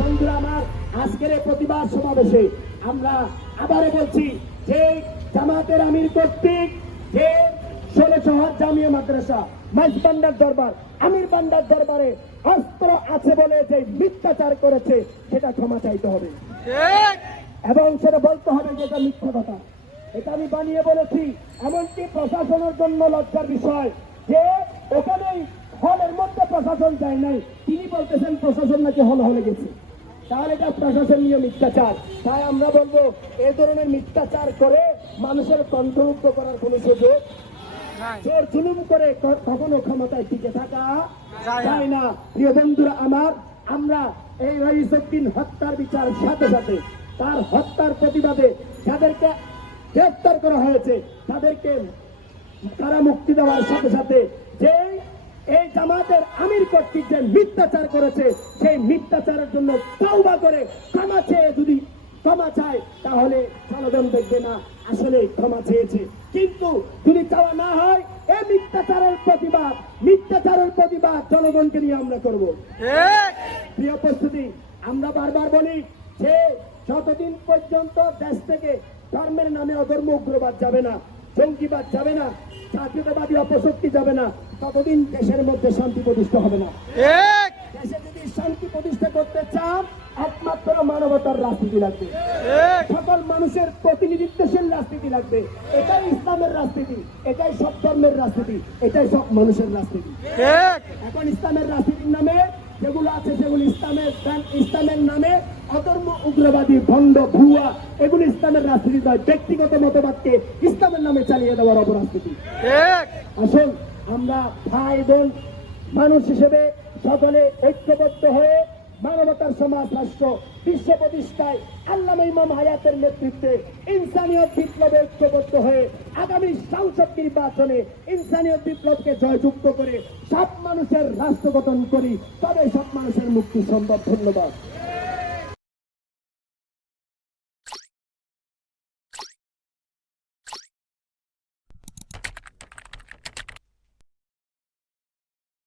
বন্ধুরা আমার, আজকের এই প্রতিবাদ সমাবেশে আমরা আবারও বলছি যে জামাতের আমির কর্তৃক যে 16 শহর জামিয়া মাদ্রাসা মাঝবান্ডার দরবার আমির বান্ডার দরবারে অস্ত্র আছে বলে যে মিথ্যাচার করেছে সেটা ক্ষমা চাইতে হবে এবং সেটা বলতে হবে যে এটা মিথ্যা কথা। এটা আমি বানিয়ে বলেছি, এমনকি প্রশাসনের জন্য লজ্জার বিষয় যে ওখানেই হলের মধ্যে প্রশাসন যায় নাই, তিনি বলতেছেন প্রশাসন নাকি হলে গেছে, তাহলে এটা প্রশাসন নিয়ে মিথ্যাচার। তাই আমরা বলবো এই ধরনের মিথ্যাচার করে মানুষের কণ্ঠরুদ্ধ করার কোন সুযোগ, জোর জুলুম করে কখনো ক্ষমতায় টিকে থাকা যায় না। প্রিয় বন্ধুরা আমার, আমরা এই রইসউদ্দিন হত্যার বিচার সাথে সাথে তার হত্যার প্রতিবাদে যাদেরকে গ্রেফতার করা হয়েছে তাদেরকে কারা মুক্তি দেওয়ার সাথে সাথে যে এই জামাতের আমির কর্তৃক যে মিথ্যাচার করেছে সেই মিথ্যাচারের জন্য তওবা করে ক্ষমা চেয়ে যদি ক্ষমা চায় তাহলে জনগণ দেখবে না আসলে ক্ষমা চেয়েছে। কিন্তু যদি চাওয়া না হয় এই মিথ্যাচারের প্রতিবাদ জনগণকে নিয়ে আমরা করব। প্রিয় উপস্থিতি, আমরা বারবার বলি যে যতদিন পর্যন্ত দেশ থেকে ধর্মের নামে অধর্ম উগ্রবাদ যাবে না, জঙ্গিবাদ যাবে না, জাতীয়তাবাদী অপশক্তি যাবে না, ততদিন দেশের মধ্যে শান্তি প্রতিষ্ঠা হবে না। দেশে যদি শান্তি প্রতিষ্ঠা করতে চান একমাত্র মানবতার রাজনীতি লাগবে, সকল মানুষের প্রতিনিধিত্বশীল রাজনীতি লাগবে। এটাই ইসলামের রাজনীতি, এটাই সব ধর্মের রাজনীতি, এটাই সব মানুষের রাজনীতি। এখন ইসলামের রাজনীতির নামে যেগুলো আছে সেগুলো ইসলামের নামে অধর্ম উগ্রবাদী ভণ্ড ভুয়া, এগুলো ইসলামের রাজনীতি নয়, ব্যক্তিগত মতবাদকে ইসলামের নামে চালিয়ে দেওয়ার অপরাজনীতি। আসুন আমরা ভাই বোন মানুষ হিসেবে সকলে ঐক্যবদ্ধ হয়ে মানবতার সমাজ রাষ্ট্র বিশ্ব প্রতিষ্ঠায় আল্লামা ইমাম হায়াতের নেতৃত্বে ইনসানিয়ত বিপ্লবে ঐক্যবদ্ধ হয়ে আগামী সংসদ নির্বাচনে ইনসানিয়ত বিপ্লবকে জয়যুক্ত করে সব মানুষের রাষ্ট্র গঠন করি, তবে সব মানুষের মুক্তি সম্ভব। ধন্যবাদ।